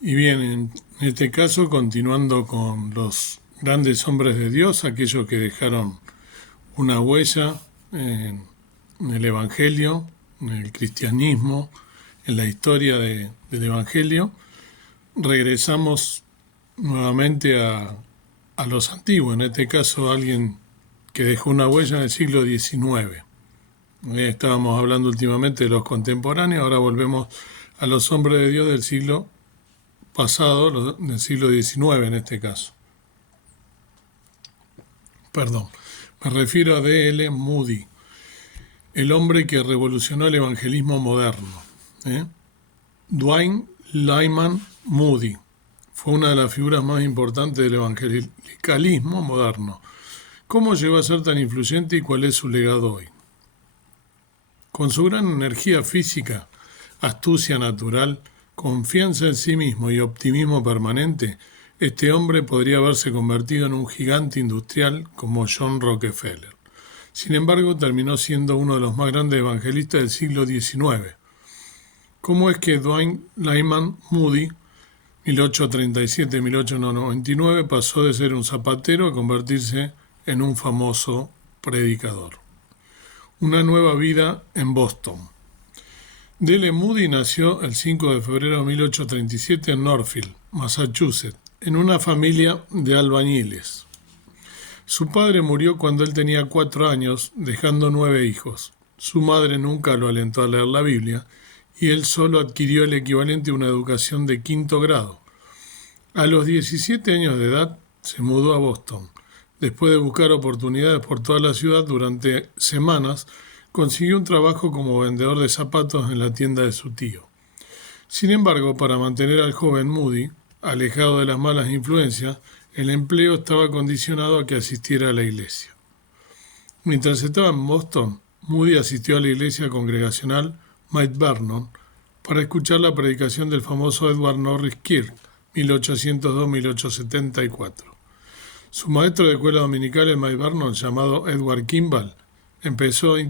Y bien, en este caso, continuando con los grandes hombres de Dios, aquellos que dejaron una huella en el Evangelio, en el cristianismo, en la historia del Evangelio, regresamos nuevamente a los antiguos, en este caso alguien que dejó una huella en el siglo XIX. Estábamos hablando últimamente de los contemporáneos, ahora volvemos a los hombres de Dios del siglo pasado, del siglo XIX en este caso. Perdón, me refiero a D.L. Moody, el hombre que revolucionó el evangelismo moderno. Dwight Lyman Moody fue una de las figuras más importantes del evangelicalismo moderno. ¿Cómo llegó a ser tan influyente y cuál es su legado hoy? Con su gran energía física, astucia natural, confianza en sí mismo y optimismo permanente, este hombre podría haberse convertido en un gigante industrial como John Rockefeller. Sin embargo, terminó siendo uno de los más grandes evangelistas del siglo XIX. ¿Cómo es que Dwight Lyman Moody, 1837-1899, pasó de ser un zapatero a convertirse en un famoso predicador? Una nueva vida en Boston. D.L. Moody nació el 5 de febrero de 1837 en Northfield, Massachusetts, en una familia de albañiles. Su padre murió cuando él tenía 4 años, dejando 9 hijos. Su madre nunca lo alentó a leer la Biblia y él solo adquirió el equivalente a una educación de 5º grado. A los 17 años de edad se mudó a Boston. Después de buscar oportunidades por toda la ciudad durante semanas, consiguió un trabajo como vendedor de zapatos en la tienda de su tío. Sin embargo, para mantener al joven Moody alejado de las malas influencias, el empleo estaba condicionado a que asistiera a la iglesia. Mientras estaba en Boston, Moody asistió a la iglesia congregacional Mount Vernon para escuchar la predicación del famoso Edward Norris Kirk, 1802-1874. Su maestro de escuela dominical en Mount Vernon, llamado Edward Kimball, empezó a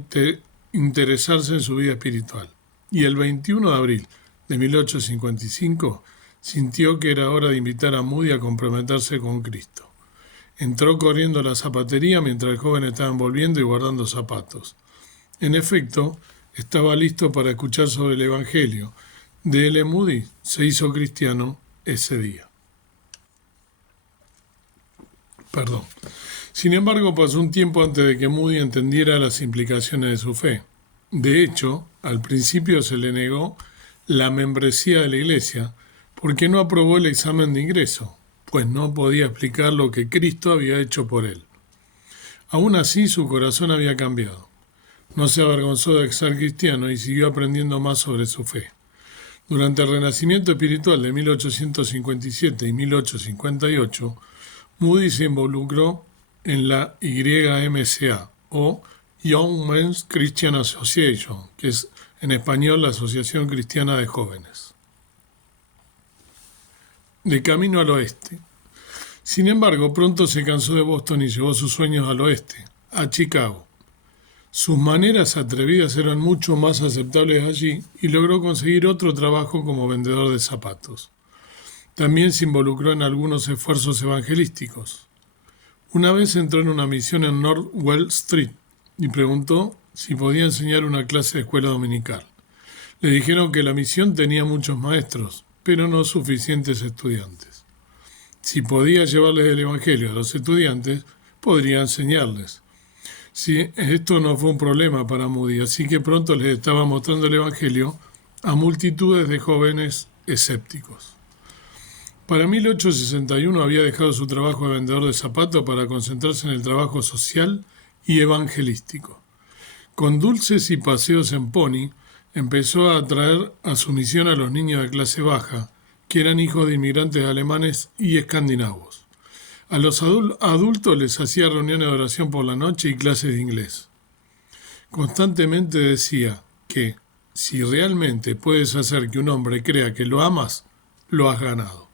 interesarse en su vida espiritual, y el 21 de abril de 1855 sintió que era hora de invitar a Moody a comprometerse con Cristo. Entró corriendo a la zapatería mientras el joven estaba envolviendo y guardando zapatos. En efecto, estaba listo para escuchar sobre el Evangelio. D.L. Moody se hizo cristiano ese día. Sin embargo, pasó un tiempo antes de que Moody entendiera las implicaciones de su fe. De hecho, al principio se le negó la membresía de la iglesia porque no aprobó el examen de ingreso, pues no podía explicar lo que Cristo había hecho por él. Aún así, su corazón había cambiado. No se avergonzó de ser cristiano y siguió aprendiendo más sobre su fe. Durante el Renacimiento espiritual de 1857 y 1858, Moody se involucró en la YMCA, o Young Men's Christian Association, que es en español la Asociación Cristiana de Jóvenes. De camino al oeste. Sin embargo, pronto se cansó de Boston y llevó sus sueños al oeste, a Chicago. Sus maneras atrevidas eran mucho más aceptables allí y logró conseguir otro trabajo como vendedor de zapatos. También se involucró en algunos esfuerzos evangelísticos. Una vez entró en una misión en North Wall Street y preguntó si podía enseñar una clase de escuela dominical. Le dijeron que la misión tenía muchos maestros, pero no suficientes estudiantes. Si podía llevarles el Evangelio a los estudiantes, podría enseñarles. Sí, esto no fue un problema para Moody, así que pronto les estaba mostrando el Evangelio a multitudes de jóvenes escépticos. Para 1861 había dejado su trabajo de vendedor de zapatos para concentrarse en el trabajo social y evangelístico. Con dulces y paseos en pony, empezó a atraer a su misión a los niños de clase baja, que eran hijos de inmigrantes alemanes y escandinavos. A los adultos les hacía reuniones de oración por la noche y clases de inglés. Constantemente decía que, si realmente puedes hacer que un hombre crea que lo amas, lo has ganado.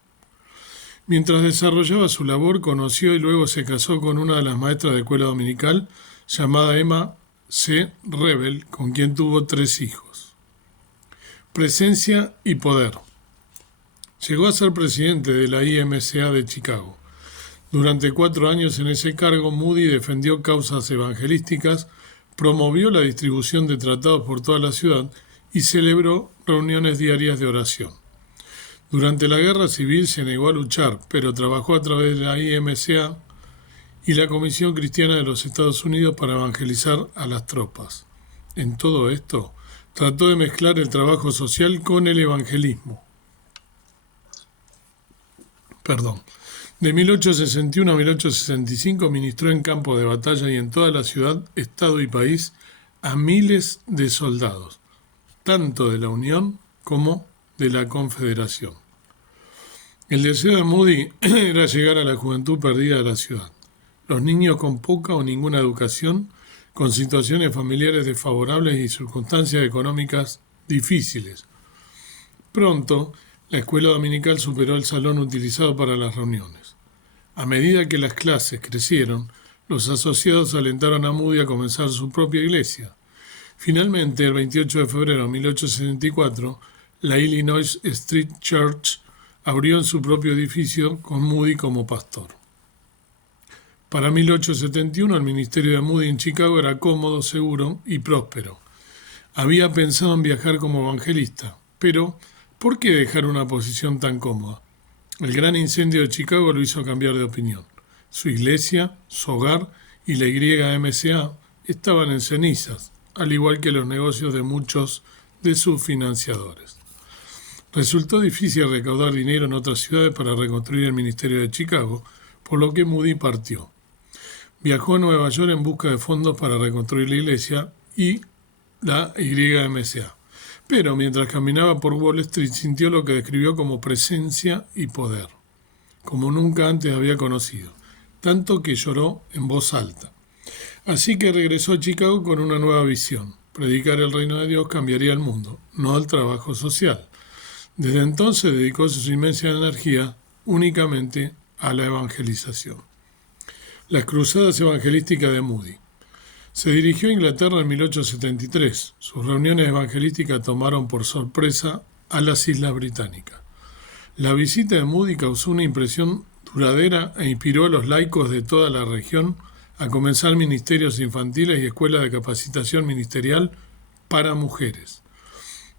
Mientras desarrollaba su labor, conoció y luego se casó con una de las maestras de escuela dominical, llamada Emma C. Rebel, con quien tuvo 3 hijos. Presencia y poder. Llegó a ser presidente de la IMCA de Chicago. Durante 4 años en ese cargo, Moody defendió causas evangelísticas, promovió la distribución de tratados por toda la ciudad y celebró reuniones diarias de oración. Durante la Guerra Civil se negó a luchar, pero trabajó a través de la IMCA y la Comisión Cristiana de los Estados Unidos para evangelizar a las tropas. En todo esto, trató de mezclar el trabajo social con el evangelismo. De 1861 a 1865 ministró en campo de batalla y en toda la ciudad, estado y país a miles de soldados, tanto de la Unión como de la Confederación. El deseo de Moody era llegar a la juventud perdida de la ciudad, los niños con poca o ninguna educación, con situaciones familiares desfavorables y circunstancias económicas difíciles. Pronto, la escuela dominical superó el salón utilizado para las reuniones. A medida que las clases crecieron, los asociados alentaron a Moody a comenzar su propia iglesia. Finalmente, el 28 de febrero de 1874, la Illinois Street Church abrió en su propio edificio con Moody como pastor. Para 1871, el ministerio de Moody en Chicago era cómodo, seguro y próspero. Había pensado en viajar como evangelista, pero ¿por qué dejar una posición tan cómoda? El gran incendio de Chicago lo hizo cambiar de opinión. Su iglesia, su hogar y la YMCA estaban en cenizas, al igual que los negocios de muchos de sus financiadores. Resultó difícil recaudar dinero en otras ciudades para reconstruir el ministerio de Chicago, por lo que Moody partió. Viajó a Nueva York en busca de fondos para reconstruir la iglesia y la YMCA. Pero mientras caminaba por Wall Street sintió lo que describió como presencia y poder, como nunca antes había conocido, tanto que lloró en voz alta. Así que regresó a Chicago con una nueva visión. Predicar el reino de Dios cambiaría el mundo, no el trabajo social. Desde entonces dedicó su inmensa energía únicamente a la evangelización. Las cruzadas evangelísticas de Moody. Se dirigió a Inglaterra en 1873. Sus reuniones evangelísticas tomaron por sorpresa a las Islas Británicas. La visita de Moody causó una impresión duradera e inspiró a los laicos de toda la región a comenzar ministerios infantiles y escuelas de capacitación ministerial para mujeres.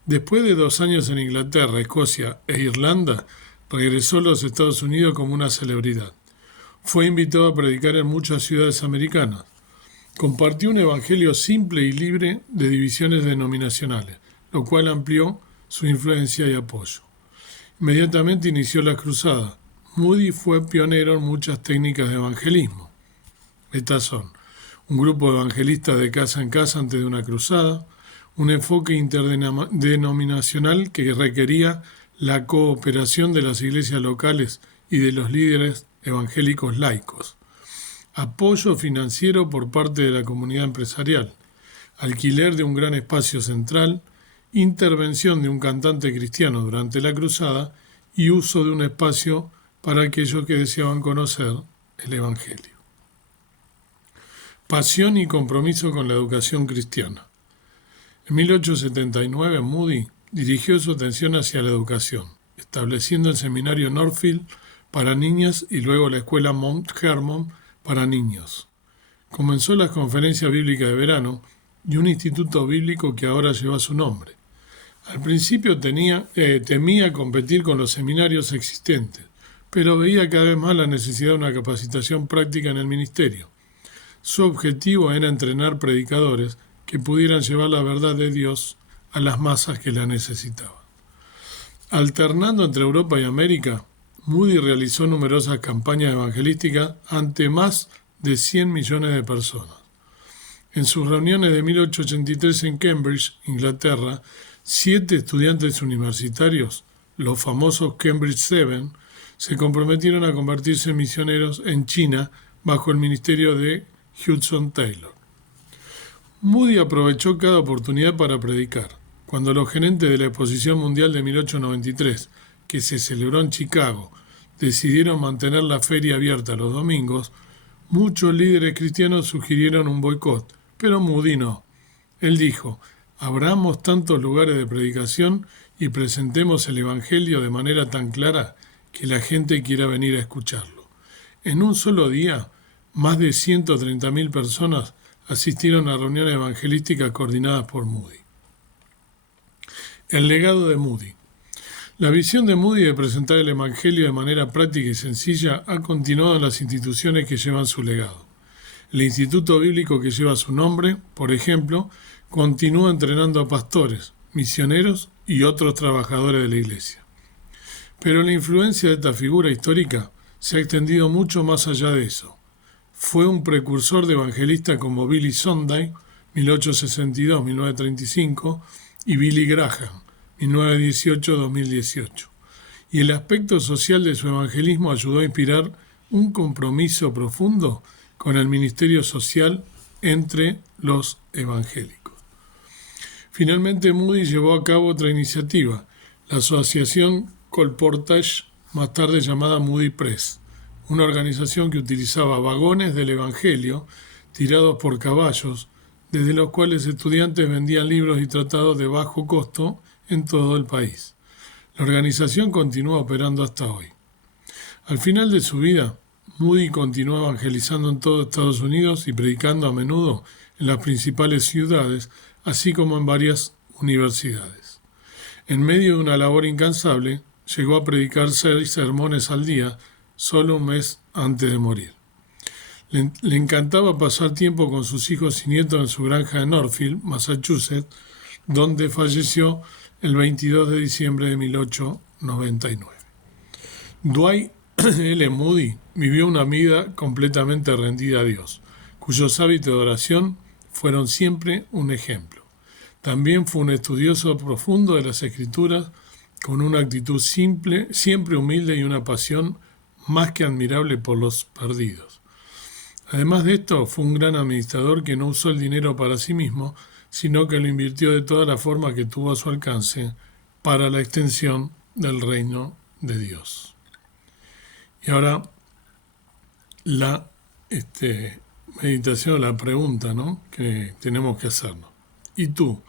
Después de 2 años en Inglaterra, Escocia e Irlanda, regresó a los Estados Unidos como una celebridad. Fue invitado a predicar en muchas ciudades americanas. Compartió un evangelio simple y libre de divisiones denominacionales, lo cual amplió su influencia y apoyo. Inmediatamente inició la cruzada. Moody fue pionero en muchas técnicas de evangelismo. Estas son: un grupo de evangelistas de casa en casa antes de una cruzada, un enfoque interdenominacional que requería la cooperación de las iglesias locales y de los líderes evangélicos laicos, apoyo financiero por parte de la comunidad empresarial, alquiler de un gran espacio central, intervención de un cantante cristiano durante la cruzada y uso de un espacio para aquellos que deseaban conocer el Evangelio. Pasión y compromiso con la educación cristiana. En 1879, Moody dirigió su atención hacia la educación, estableciendo el seminario Northfield para niñas y luego la escuela Mount Hermon para niños. Comenzó las conferencias bíblicas de verano y un instituto bíblico que ahora lleva su nombre. Al principio temía competir con los seminarios existentes, pero veía cada vez más la necesidad de una capacitación práctica en el ministerio. Su objetivo era entrenar predicadores que pudieran llevar la verdad de Dios a las masas que la necesitaban. Alternando entre Europa y América, Moody realizó numerosas campañas evangelísticas ante más de 100 millones de personas. En sus reuniones de 1883 en Cambridge, Inglaterra, 7 estudiantes universitarios, los famosos Cambridge 7, se comprometieron a convertirse en misioneros en China bajo el ministerio de Hudson Taylor. Moody aprovechó cada oportunidad para predicar. Cuando los gerentes de la Exposición Mundial de 1893, que se celebró en Chicago, decidieron mantener la feria abierta los domingos, muchos líderes cristianos sugirieron un boicot, pero Moody no. Él dijo: abramos tantos lugares de predicación y presentemos el Evangelio de manera tan clara que la gente quiera venir a escucharlo. En un solo día, más de 130.000 personas asistieron a reuniones evangelísticas coordinadas por Moody. El legado de Moody. La visión de Moody de presentar el Evangelio de manera práctica y sencilla ha continuado en las instituciones que llevan su legado. El instituto bíblico que lleva su nombre, por ejemplo, continúa entrenando a pastores, misioneros y otros trabajadores de la iglesia. Pero la influencia de esta figura histórica se ha extendido mucho más allá de eso. Fue un precursor de evangelistas como Billy Sunday, 1862-1935, y Billy Graham, 1918-2018. Y el aspecto social de su evangelismo ayudó a inspirar un compromiso profundo con el ministerio social entre los evangélicos. Finalmente, Moody llevó a cabo otra iniciativa, la asociación Colportage, más tarde llamada Moody Press, una organización que utilizaba vagones del Evangelio tirados por caballos, desde los cuales estudiantes vendían libros y tratados de bajo costo en todo el país. La organización continúa operando hasta hoy. Al final de su vida, Moody continuó evangelizando en todo Estados Unidos y predicando a menudo en las principales ciudades, así como en varias universidades. En medio de una labor incansable, llegó a predicar 6 sermones al día, solo un mes antes de morir. Le encantaba pasar tiempo con sus hijos y nietos en su granja de Northfield, Massachusetts, donde falleció el 22 de diciembre de 1899. Dwight L. Moody vivió una vida completamente rendida a Dios, cuyos hábitos de oración fueron siempre un ejemplo. También fue un estudioso profundo de las Escrituras, con una actitud simple, siempre humilde y una pasión más que admirable por los perdidos. Además de esto, fue un gran administrador que no usó el dinero para sí mismo, sino que lo invirtió de toda la forma que tuvo a su alcance para la extensión del reino de Dios. Y ahora la meditación, la pregunta, ¿no?, que tenemos que hacernos. ¿Y tú,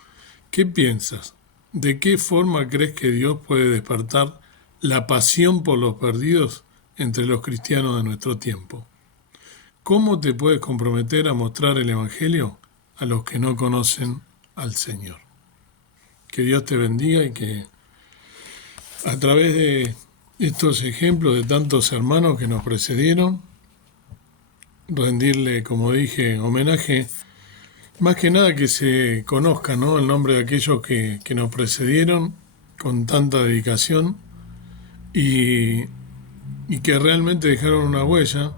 qué piensas? ¿De qué forma crees que Dios puede despertar la pasión por los perdidos entre los cristianos de nuestro tiempo? ¿Cómo te puedes comprometer a mostrar el Evangelio a los que no conocen al Señor? Que Dios te bendiga y que a través de estos ejemplos de tantos hermanos que nos precedieron, rendirle, como dije, homenaje, más que nada que se conozca, ¿no?, el nombre de aquellos que nos precedieron con tanta dedicación y que realmente dejaron una huella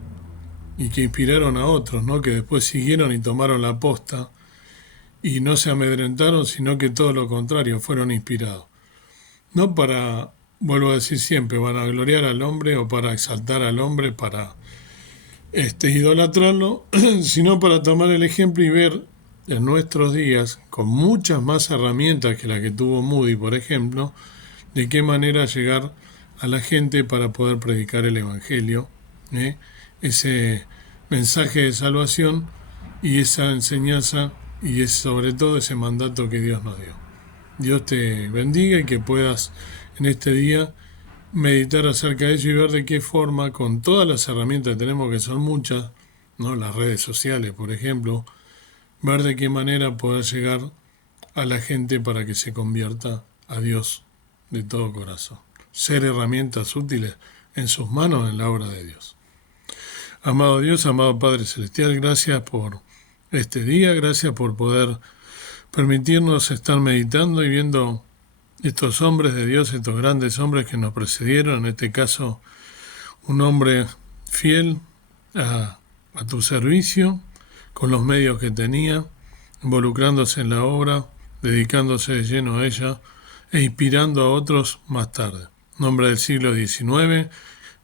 y que inspiraron a otros, ¿no?, que después siguieron y tomaron la posta y no se amedrentaron, sino que todo lo contrario, fueron inspirados. No para, vuelvo a decir siempre, vanagloriar al hombre o para exaltar al hombre, para idolatrarlo, sino para tomar el ejemplo y ver en nuestros días, con muchas más herramientas que la que tuvo Moody, por ejemplo, de qué manera llegar a la gente para poder predicar el Evangelio, ese mensaje de salvación y esa enseñanza y sobre todo ese mandato que Dios nos dio. Dios te bendiga y que puedas en este día meditar acerca de ello y ver de qué forma, con todas las herramientas que tenemos, que son muchas, ¿no?, las redes sociales, por ejemplo, ver de qué manera poder llegar a la gente para que se convierta a Dios de todo corazón. Ser herramientas útiles en sus manos en la obra de Dios. Amado Dios, amado Padre Celestial, gracias por este día, gracias por poder permitirnos estar meditando y viendo estos hombres de Dios, estos grandes hombres que nos precedieron, en este caso un hombre fiel a tu servicio, con los medios que tenía, involucrándose en la obra, dedicándose de lleno a ella e inspirando a otros más tarde. Un hombre del siglo XIX,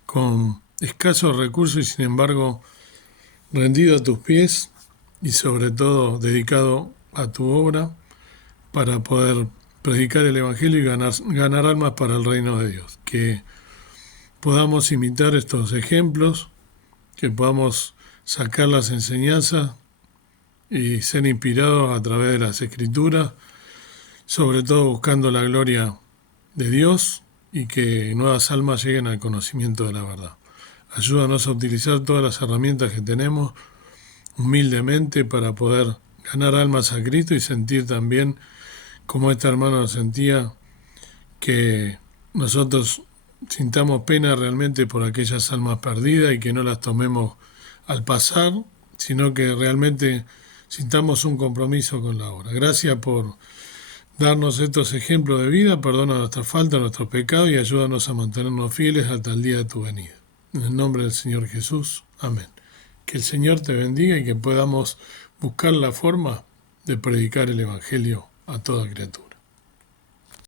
con escasos recursos y sin embargo rendido a tus pies y sobre todo dedicado a tu obra para poder predicar el Evangelio y ganar almas para el reino de Dios. Que podamos imitar estos ejemplos, que podamos sacar las enseñanzas y ser inspirados a través de las Escrituras, sobre todo buscando la gloria de Dios y que nuevas almas lleguen al conocimiento de la verdad. Ayúdanos a utilizar todas las herramientas que tenemos humildemente para poder ganar almas a Cristo y sentir también, como este hermano sentía, que nosotros sintamos pena realmente por aquellas almas perdidas y que no las tomemos al pasar, sino que realmente sintamos un compromiso con la obra. Gracias por darnos estos ejemplos de vida, perdona nuestras faltas, nuestros pecados y ayúdanos a mantenernos fieles hasta el día de tu venida. En el nombre del Señor Jesús. Amén. Que el Señor te bendiga y que podamos buscar la forma de predicar el Evangelio a toda criatura.